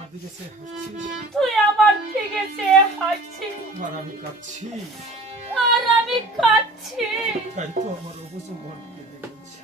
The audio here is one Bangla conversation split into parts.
আমার দিকে সে হাসছিস তুই আমার থেকে সে হাসছিস। আর আমি কাঁদছি। আর আমি কাঁদছি। তাই তো আমার অবশ্য মন কেঁদে গেছে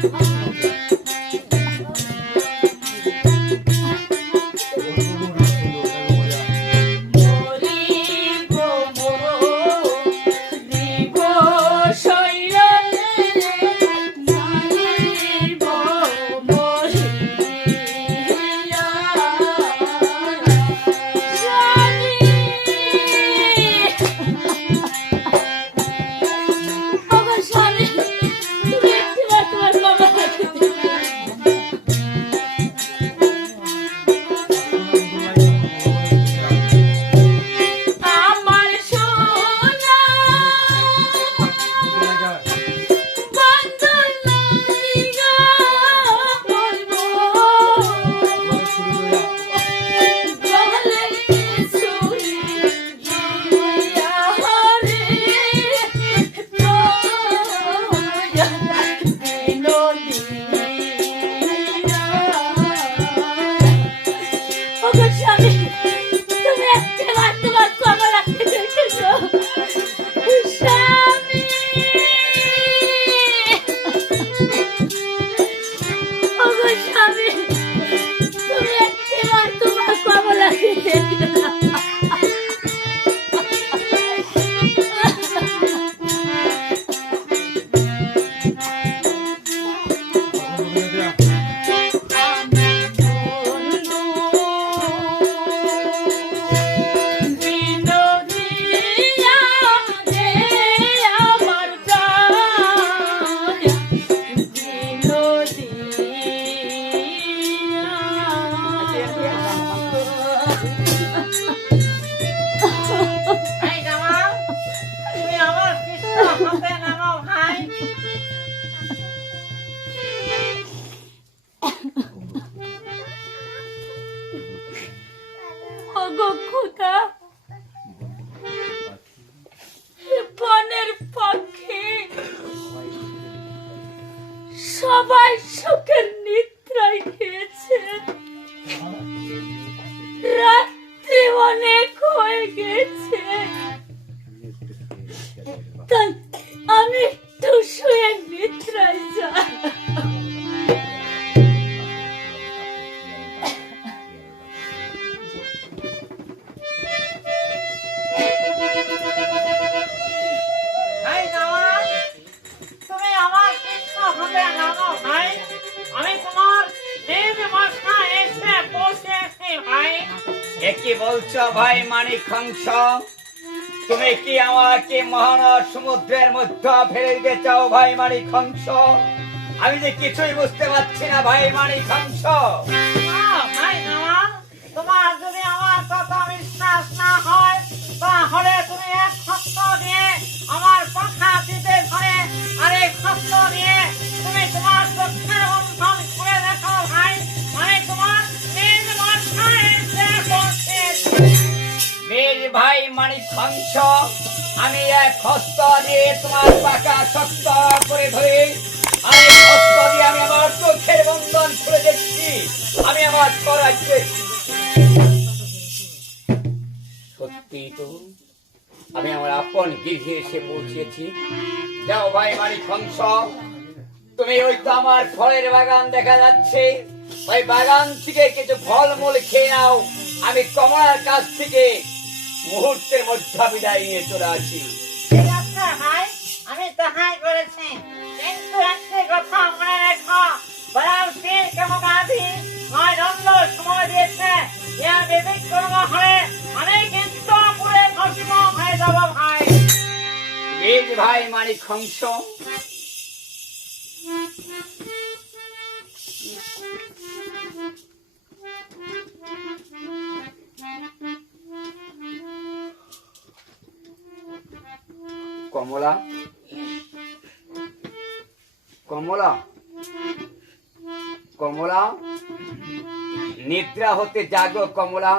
Bye. সবাই সুখের নিদ্রায় খেয়েছে। রাত্রি অনেক হয়ে গেছে। তাই আমি একটু শুয়ে নিদ্রায় যাই কি বলছো ভাই মানিক হংস? তুমি কি আমাকে মহানদ সমুদ্রের মধ্যে ফেলে দিতে চাও ভাই মানিক হংস? আমি যে কিছুই বুঝতে পারছি না ভাই মানিক হংস। তোমার যদি আমার কথা বিশ্বাস না হয়, তাহলে তুমি এক শস্ত্র দিয়ে আমার পাখা দিতে ধরে আর এক শস্ত্র দিয়ে ভাই মানিক হংস আমি এক হস্ত দিয়ে তোমার পাকা শক্ত করে ধরে। আমি হস্ত দিয়ে আমি আমার চোখের বন্ধন দেখছি। আমি আমার সত্যি তো আমি আমার আপন গৃহে এসে পৌঁছেছি। যাও ভাই মানিক হংস তুমি ওই তো আমার ফলের বাগান দেখা যাচ্ছে। ওই বাগান থেকে কিছু ফলমূল খেয়ে নাও। আমি কমলার কাছ থেকে মুহূর্তের মধ্যে বিদায় নিয়ে চলে আসি। আছে আমি তাহাই করেছি কিন্তু একটি কথা মনে রেখো। বয়াল তীর কেমন নয় দণ্ড সময় দিয়েছে। ইয়া বিবেক কর্ম হলে আমি কিন্তু পুরে হয়ে যাব ভাই। বীর ভাই মানিক হংস কমলা। কমলা নিদ্রা হতে জাগো কমলা।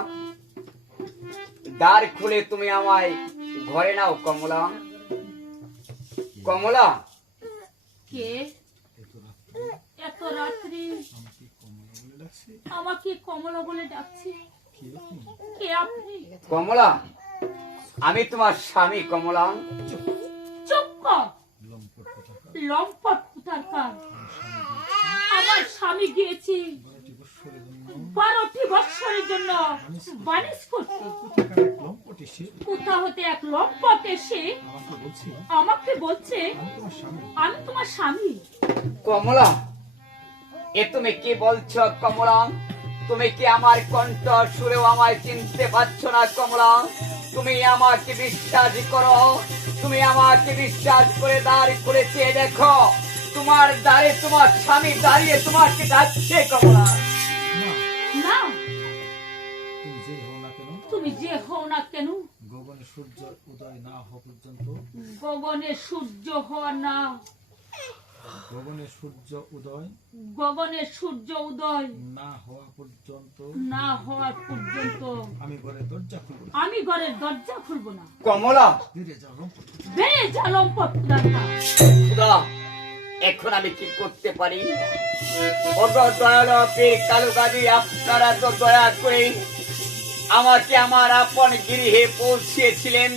দ্বার খুলে তুমি আমায় ঘরে নাও কমলা। কমলা। কে? এত রাত্রি। আমাকে কমলা বলে ডাকছে। কে আপনি? কমলা আমি তোমার স্বামী কমলা। লম্পট কোথাকার? আমার স্বামী গিয়েছে। বারোটি বৎসরের জন্য বারোটি বৎসরের জন্য বানিশ করতে। কোথা হতে এক লম্পট এসে আমাকে বলছে আমি তোমার স্বামী আমি তোমার স্বামী। কমলা এ তুমি কি বলছো কমলা? তুমি কি আমার কণ্ঠ সুরেও আমায় চিনতে পারছ না কমলা? তুমি আমাকে বিশ্বাস করো। তুমি আমাকে বিশ্বাস করে দাঁড় করে চেয়ে দেখো। তোমার দ্বারে তোমার স্বামী দাঁড়িয়ে তোমাকে ডাকছে কমলা। না। না। তুমি যেই হও না কেন? তুমি যে হও না কেন? গগনে সূর্য উদয় না হওয়া পর্যন্ত? গগনে সূর্য হওয়া না। গগনে সূর্য উদয় গগনে সূর্য উদয় না হওয়া পর্যন্ত না হওয়ার পর্যন্ত। আমি ঘরে দরজা খুলব না। আমি ঘরের দরজা খুলবো না। কমলা! ধীরে যাও লম্পট বেড়ে যা লম্পট খুদা এখন আমি কি করতে পারি? ওগো দয়াল পীর কালু গাজী আপনারা তো দয়া করে আমাকে আমার আপন গৃহে পৌঁছিয়েছিলেন।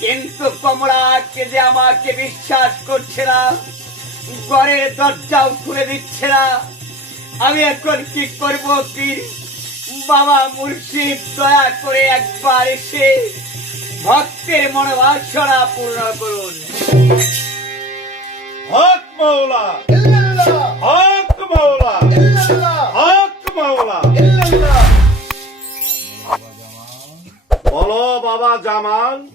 কিন্তু কমলাকে যে আমাকে বিশ্বাস করছে না ঘরের দরজাও খুলে দিচ্ছে না। আমি এখন কি করব পীর বাবা মুর্শিদ, দয়া করে একবার এসে ভক্তের মনোবাসনা পূর্ণ করুন। হক মাওলা। হক মাওলা। হক মাওলা। বলো বাবা জামাল।